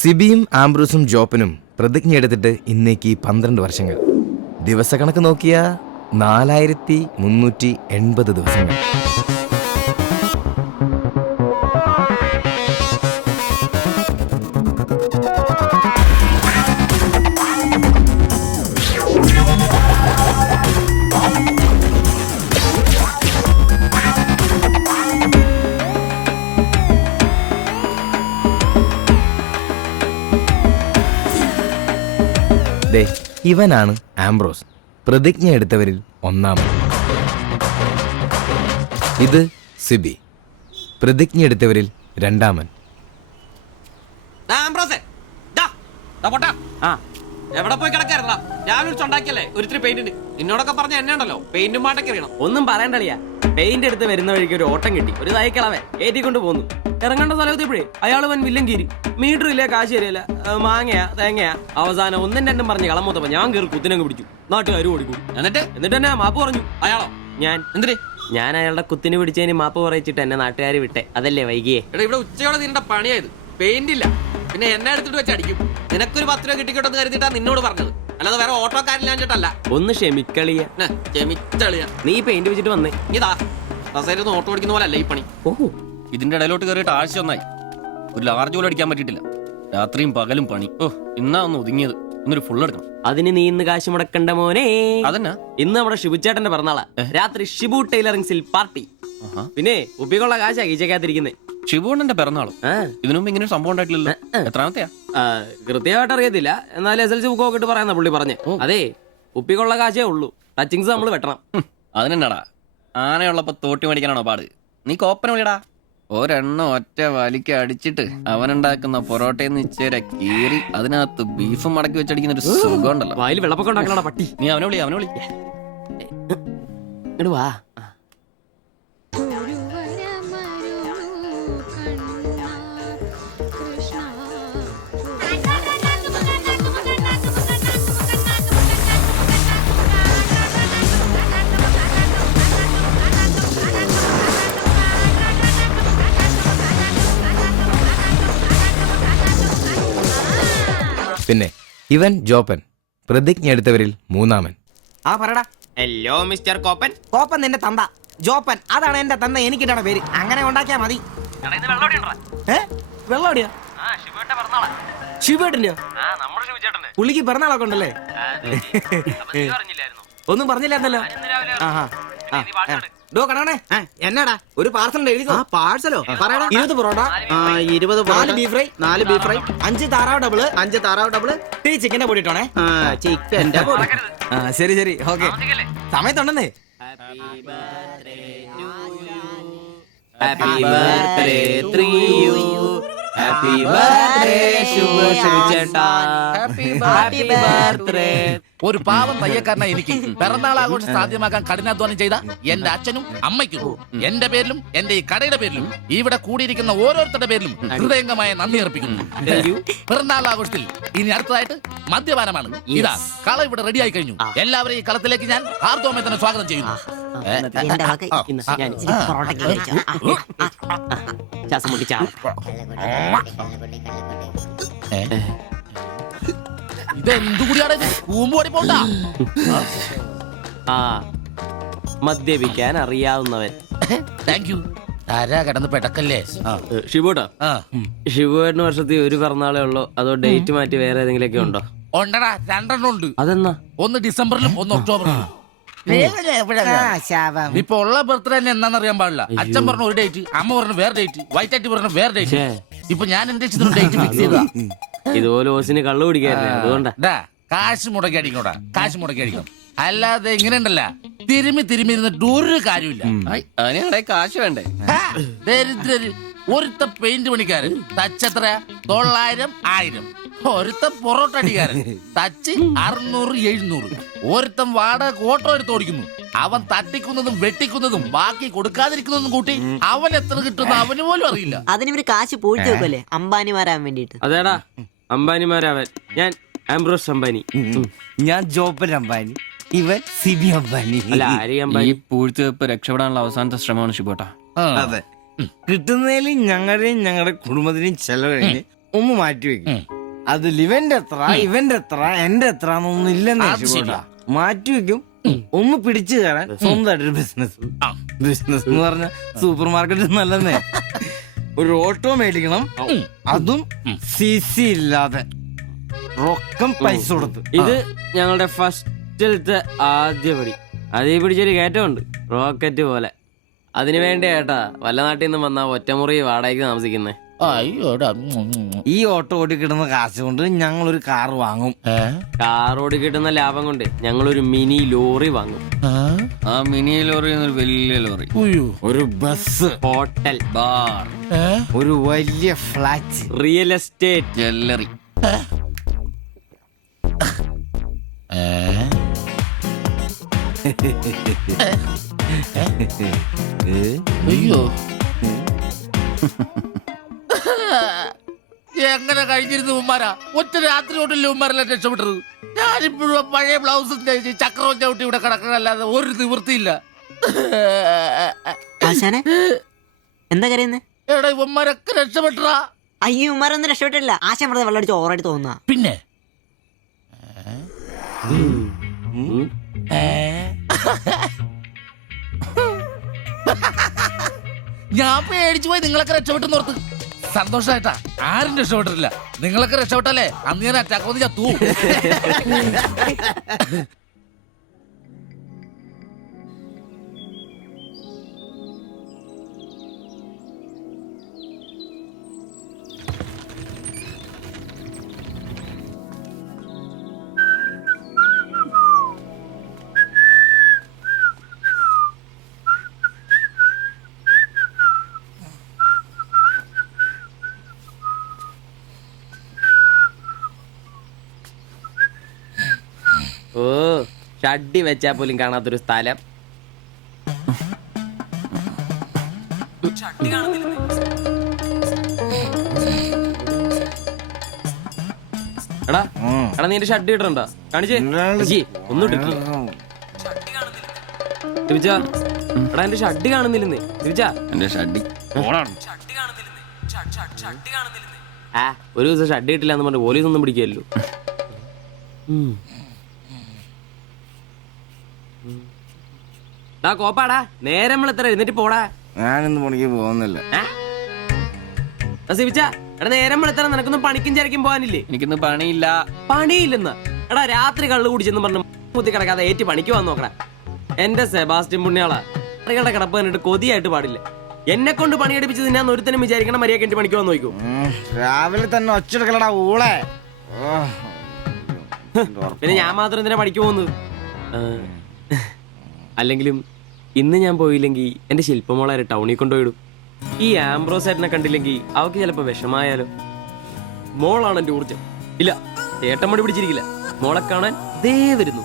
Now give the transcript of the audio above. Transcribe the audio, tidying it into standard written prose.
സിബിയും ആംബ്രൂസും ജോപ്പനും പ്രതിജ്ഞ എടുത്തിട്ട് ഇന്നേക്ക് 12 വർഷങ്ങൾ. ദിവസക്കണക്ക് നോക്കിയാ 4380 ദിവസങ്ങൾ. ദേ, ഇവനാണ് ആംബ്രോസ്, പ്രതിജ്ഞ എടുത്തവരിൽ ഒന്നാമൻ. ഇത് സിബി, പ്രതിജ്ഞ എടുത്തവരിൽ രണ്ടാമൻ. എവിടെ പോയി കിടക്കായിരുന്നാ? ഞാൻ വിളിച്ചുണ്ടാക്കിയല്ലേ ഒരിത്തിരി പെയിന്റിന്. നിന്നോടൊക്കെ പറഞ്ഞ എന്നെ ഉണ്ടല്ലോ പെയിന്റും പാട്ടൊക്കെ അറിയണം. ഒന്നും പറയണ്ടളിയാ, പെയിന്റ് എടുത്ത് വരുന്ന വഴിക്ക് ഒരു ഓട്ടം കിട്ടി. ഒരു തൈക്കളവൻ ഏറ്റിക്കൊണ്ട് പോന്നു. ഇറങ്ങേണ്ട സ്ഥലത്തിപ്പോഴേ അയാൾ വൻ വില്ലൻ കീരി. മീറ്റർ ഇല്ല, കാശ് തരില്ല, മാങ്ങയാ തേങ്ങയാ. അവസാനം ഒന്നും രണ്ടും പറഞ്ഞ് കളമൂത്തപ്പോ ഞാൻ കയറി കുത്തിനങ്ങ് പിടിച്ചു. നാട്ടുകാർ ഓടിക്കൂടി. എന്നിട്ട് തന്നെ മാപ്പ് പറഞ്ഞു. അയാളോ? ഞാൻ എന്തിന്? ഞാൻ അയാളുടെ കുത്തിന് പിടിച്ചതിന് മാപ്പ് പറയിച്ചിട്ട് എന്നെ നാട്ടുകാർ വിട്ടെ. അതല്ലേ വൈകിയേ? എടാ, ഇവിടെ ഉച്ചയോടെ നിന്റെ പണിയായത്. പെയിന്റ് ഇല്ല, പിന്നെ എന്നെ എടുത്തിട്ട് വെച്ച് അടിക്കും. നിനക്കൊരു 10 രൂപ കിട്ടിക്കോട്ടെന്ന് കരുതിട്ടാ നിന്നോട് പറഞ്ഞത്, അല്ലാതെ വേറെ ഓട്ടോക്കാരില്ലാഞ്ഞിട്ടല്ല. ഒന്ന് ക്ഷമിക്കളിയ, ക്ഷമിച്ചളിയ. നീ പെയിന്റ് വെച്ചിട്ട് വന്നേ. ഇതാ കസേരന്ന് ഓട്ടോ ഓടിക്കുന്ന പോലെ അല്ല ഈ പണി. ഓഹോ, ഇതിന്റെ ഇടയിലോട്ട് കയറിയിട്ട് ആഴ്ച ഒന്നായി. ഒരു ലാർജ് പോലും അടിക്കാൻ പറ്റിയിട്ടില്ല. രാത്രിയും പകലും പണി. ഇന്നാ ഒന്ന് ഒതുങ്ങിയത്. ഇന്നൊരു ഫുൾ എടുക്കണം. അതിന് നീ ഇന്ന് കാശ് മുടക്കണ്ട മോനെ. അതന്നെ, ഇന്ന് നമ്മുടെ ഷിബുച്ചേട്ടന്റെ പിറന്നാളാ. രാത്രി ഷിബു ടൈലറിംഗ്സിൽ പാർട്ടി. പിന്നെ ഉപ്പിക്കുള്ള കാശാ കീച്ചക്കാത്തിരിക്കുന്നേ. ഷിബുണ്ണന്റെ പിറന്നാളും. ഇതിനു മുമ്പ് ഇങ്ങനെ ഒരു സംഭവം ഉണ്ടായിട്ടില്ലല്ലോ. എത്രാമത്തെയാ? കൃത്യമായിട്ട് അറിയത്തില്ല, എന്നാലും SLC ബുക്ക് നോക്കിട്ട് പറയാന്ന പുള്ളി പറഞ്ഞേ. അതെ, ഉപ്പിക്കുള്ള കാശേ ഉള്ളൂ, ടച്ചിങ്സ് നമ്മൾ വെട്ടണം. അതിനെന്നാടാ, ആനയുള്ളപ്പോ തോട്ടി മേടിക്കാനാണോ പാട്? നീ കോപ്പന വിളിയടാ. ഒരെണ്ണം ഒറ്റ വലിക്ക് അടിച്ചിട്ട് അവനുണ്ടാക്കുന്ന പൊറോട്ടയെന്ന് ഇച്ചേര കീറി അതിനകത്ത് ബീഫും മടക്കി വെച്ചടിക്കുന്ന ഒരു സുഖം ഉണ്ടല്ലോ. വായിൽ വെള്ളപ്പൊക്കം ഉണ്ടാക്കണ പട്ടി. നീ അവനെ വിളി. ഇങ്ങട് വാ. പിന്നെ ഇവൻ ജോപ്പൻ, പ്രതിജ്ഞ എടുത്തവരിൽ മൂന്നാമൻ. ആ പറടാ. Hello mister കോപ്പൻ. കോപ്പൻ നിന്റെ തന്ത, ജോപ്പൻ അതാണ് എന്റെ തന്ത. എനിക്കിട്ടാണ് പേര്, അങ്ങനെ ഉണ്ടാക്കിയാ മതി. വെള്ളോടിയാ? ശിവേട്ടന്റെയോ? പുള്ളിക്ക് പിറന്നാളൊക്കെ ഉണ്ടല്ലേ? ഒന്നും പറഞ്ഞില്ലായിരുന്നല്ലോ. എന്നാടാ ഒരു പാർസൽ എഴുതി. പാഴ്സലോ? 20 parotta, 20 4 beef fry, 4 beef fry, 5 താറാവ് ഡബിള്, 5 താറാവ് ഡബിള്, ടീ ചിക്കന്റെ പൊടിയിട്ടോണേ. ചിക്കന്റെ ശരി ഓക്കെ. സമയത്തുണ്ടെന്നേ. Happy birthday to you. Happy birthday ശുഭശ്രീചേട്ടാ. Happy birthday. ഒരു പാവം തയ്യക്കാരനായി എനിക്ക് പിറന്നാൾ ആഘോഷം സാധ്യമാക്കാൻ കഠിനാധ്വാനം ചെയ്ത എന്റെ അച്ഛനും അമ്മയ്ക്കും എന്റെ പേരിലും എന്റെ ഈ കടയുടെ പേരിലും ഇവിടെ കൂടിയിരിക്കുന്ന ഓരോരുത്തരുടെ പേരിലും ഹൃദയംഗമായ നന്ദി അർപ്പിക്കുന്നു. പിറന്നാൾ ആഘോഷത്തിൽ ഇനി അടുത്തതായിട്ട് മദ്യപാനമാണ്. ഇതാ കള ഇവിടെ റെഡിയായി കഴിഞ്ഞു. എല്ലാവരെയും ഈ കളത്തിലേക്ക് ഞാൻ ഹാർദവമായി തന്നെ സ്വാഗതം ചെയ്യുന്നു. ഇതെന്തുകൂടിയാണ് കൂമ്പോടി പോണ്ട. മദ്യപിക്കാൻ അറിയാവുന്നവൻ. Thank you. ആരാ കിടന്ന് പെടക്കല്ലേ? ഷിബുട്ടാ, ഷിബുവേട്ടന് വർഷത്തിൽ ഒരു പിറന്നാളേ ഉള്ളോ അതോ ഡേറ്റ് മാറ്റി വേറെ ഏതെങ്കിലുമൊക്കെ ഉണ്ടോ? ഉണ്ടടാ, 2 ഉണ്ട്. അതെന്നാ? ഒന്ന് ഡിസംബറിലും ഒന്ന് ഒക്ടോബറിലും. ഇപ്പൊ ഉള്ള ബർത്ത്ഡേ തന്നെ എന്താണെന്നറിയാൻ പാടില്ല. അച്ഛൻ പറഞ്ഞ ഒരു ഡേറ്റ്, അമ്മ പറഞ്ഞ വേറെ ഡേറ്റ്, വൈറ്റാറ്റി പറഞ്ഞ വേറെ ഡേറ്റ്. ഇപ്പൊ ഞാൻ എന്റെ ഇഷ്ടത്തിന് ഡേറ്റ് ഫിക്സ് ചെയ്താ. ഇതുപോലെ ഓസിന് കള്ളു കുടിക്കാറില്ല, അതുകൊണ്ടാ. കാശ് മുടക്കി അടിക്കണോടാ, കാശ് മുടക്കി അടിക്കണം. അല്ലാതെ ഇങ്ങനെ ഉണ്ടല്ല തിരുമ്മി ഇരുന്നിട്ട് ഒരു കാര്യമില്ല. അതിനെ കാശ് വേണ്ടേ? ദരിദ്രര്. ഒരുത്ത പെയിന്റ് പണിക്കാരൻ തച്ചെത്ര 900 1000. ഒരുത്ത പൊറോട്ട അടിക്കാരൻ തച്ച് 600 700. ഒരുത്തൻ വാടക ഓട്ടോ എടുത്ത് ഓടിക്കുന്നു. അവൻ തട്ടിക്കുന്നതും വെട്ടിക്കുന്നതും ബാക്കി കൊടുക്കാതിരിക്കുന്നതും കൂട്ടി അവൻ എത്ര കിട്ടുന്ന അവന് പോലും അറിയില്ല. അതിനിവര് കാശ് പൂഴ്ത്തി വെക്കല്ലേ അംബാനിമാരാൻ വേണ്ടിട്ട്. അതേടാ, അംബാനിമാരാവൻ. ഞാൻ ആംബ്രോസ് അംബാനി. ഞാൻ ജോപ്പൻ അംബാനി. ഇവൻ സിബി അംബാനി. അല്ല, ആരി അംബാനി. ഈ പൂഴ്ത്തിവെപ്പ് രക്ഷപ്പെടാനുള്ള അവസാനത്തെ ശ്രമമാണ് ഷിബോട്ടാ. അതെ, കിട്ടുന്നതിൽ ഞങ്ങളുടെയും ഞങ്ങളുടെ കുടുംബത്തിന്റെയും ചെലവ് കഴിഞ്ഞ് ഒന്ന് മാറ്റി വെക്കും. അതിൽ ഇവന്റെ എത്ര ഇവന്റെ എത്ര എന്റെ എത്ര എന്നൊന്നും ഇല്ലെന്ന് അത് ശരിയാ. മാറ്റി വെക്കും. ഒന്ന് പിടിച്ചു കയറാൻ സ്വന്തമായിട്ടൊരു ബിസിനസ്. ബിസിനസ് എന്ന് പറഞ്ഞ സൂപ്പർ മാർക്കറ്റ് നല്ലതേ. ഒരു ഓട്ടോ മേടിക്കണം, അതും CC ഇല്ലാതെ റൊക്കം പൈസ കൊടുത്ത്. ഇത് ഞങ്ങളുടെ ഫസ്റ്റിലത്തെ ആദ്യ പടി. അതേ പിടിച്ചൊരു കയറ്റമുണ്ട്, റോക്കറ്റ് പോലെ. അതിനു വേണ്ടി ഏട്ടാ വല്ല നാട്ടിൽ നിന്ന് വന്ന ഒറ്റമുറി വാടകയ്ക്ക് താമസിക്കുന്നേ. അയ്യോടാ. ഈ ഓട്ടോ ഓടി കിട്ടുന്ന കാശ് കൊണ്ട് ഞങ്ങൾ ഒരു കാർ വാങ്ങും. കാറോട് കിട്ടുന്ന ലാഭം കൊണ്ട് ഞങ്ങളൊരു മിനി ലോറി വാങ്ങും. ആ മിനി ലോറി ഒരു വലിയ ലോറി, ഒരു ബസ്, ഹോട്ടൽ, ബാർ, ഒരു വലിയ ഫ്ലാറ്റ്, റിയൽ എസ്റ്റേറ്റ്, ജ്വല്ലറി. അയ്യോ. എങ്ങനെ കഴിഞ്ഞിരുന്നു ഉമ്മാരാ? ഒറ്റ രാത്രി കൊണ്ടല്ലേ ഉമ്മാരെല്ലാം രക്ഷപ്പെട്ടത്. ഞാനിപ്പോഴും പഴയ ബ്ലൗസും ചക്രവും ചവിട്ടി ഇവിടെ കിടക്കണല്ലാതെ ഒരു നിവൃത്തിയില്ല. ആശാനെ എന്താ കരയുന്നേ? എടാ ഉമ്മാരൊക്കെ രക്ഷപ്പെട്ടടാ. അയ്യോ ഉമ്മാരൊന്നും രക്ഷപ്പെട്ടില്ല. ആശാൻ വെറുതെ വെള്ളം അടിച്ച് ഓവറായിട്ട് തോന്നുക. പിന്നെ ഞാൻ പേടിച്ചു പോയി. നിങ്ങളൊക്കെ രക്ഷപ്പെട്ടെന്ന് ഓർത്ത് സന്തോഷായിട്ടാ. ആരും രക്ഷപ്പെട്ടിട്ടില്ല. നിങ്ങളൊക്കെ രക്ഷപ്പെട്ടല്ലേ അന്ന് ഞാൻ അറ്റാക്ക് വന്ന് ചത്തു. ഓ ഷഡ്ഡി വെച്ചാ പോലും കാണാത്തൊരു സ്ഥലം. എടാ എടാ നീ എന്റെ ഷഡ്ഡി ഇടണ്ട, കാണിച്ചേ. ഒന്നും എടാ എന്റെ ഷഡ്ഡി കാണുന്നില്ലെന്ന് തിരിച്ചാ. എന്റെ ഷഡ്ഡി ആ ഒരു ദിവസം ഷഡ്ഡി ഇട്ടില്ല എന്ന് പറഞ്ഞ് പോലീസ് ഒന്നും പിടിക്കല്ലോ. കോപ്പാടാ നേരം നമ്മൾ എത്ര എന്നിട്ട് പോടാ. ഞാനിന്ന് പണിക്ക് പോകുന്നില്ല. എടാ നേരം വെളുത്തറ നിനക്കൊന്നും പണിക്കും ചരക്കും പോകാനില്ലേ? എനിക്കിന്ന് പണിയില്ല. പണിയില്ലെന്ന് എടാ രാത്രി കള്ളു കുടിച്ചെന്ന് പറഞ്ഞ് മുത്തി കിടക്കാതെ ഏറ്റി പണിക്ക് വന്ന് നോക്കടാ. എന്റെ സെബാസ്റ്റ്യൻ പുണ്യാളാ, സ്ത്രീകളുടെ കിടപ്പ് കണ്ടിട്ട് കൊതിയായിട്ട് പാടില്ല. എന്നെ കൊണ്ട് പണിയെടുപ്പിച്ച് തിന്നാൻ ഒരുത്തനും വിചാരിക്കണം മര്യാദ എന്റെ പണിക്ക് വന്ന് നോക്കൂ. രാവിലെ തന്നെ ഒച്ചെടുക്കലടാ ഊളെ. പിന്നെ ഞാൻ മാത്രം എന്തിനാ പണിക്ക് പോകുന്നത്? അല്ലെങ്കിലും ഇന്ന് ഞാൻ പോയില്ലെങ്കിൽ എന്റെ ശില്പമോളെ ടൗണിൽ കൊണ്ടുപോയിടും. ഈ ആംബ്രോസ് ഏട്ടനെ കണ്ടില്ലെങ്കിൽ അവക്ക് ചിലപ്പോ വിഷമായാലോ. മോളാണ് എന്റെ ഊർജം. ഇല്ല ഏട്ടൻ മടി പിടിച്ചിരിക്കില്ല. മോളെ കാണാൻ ദേ വരുന്നു.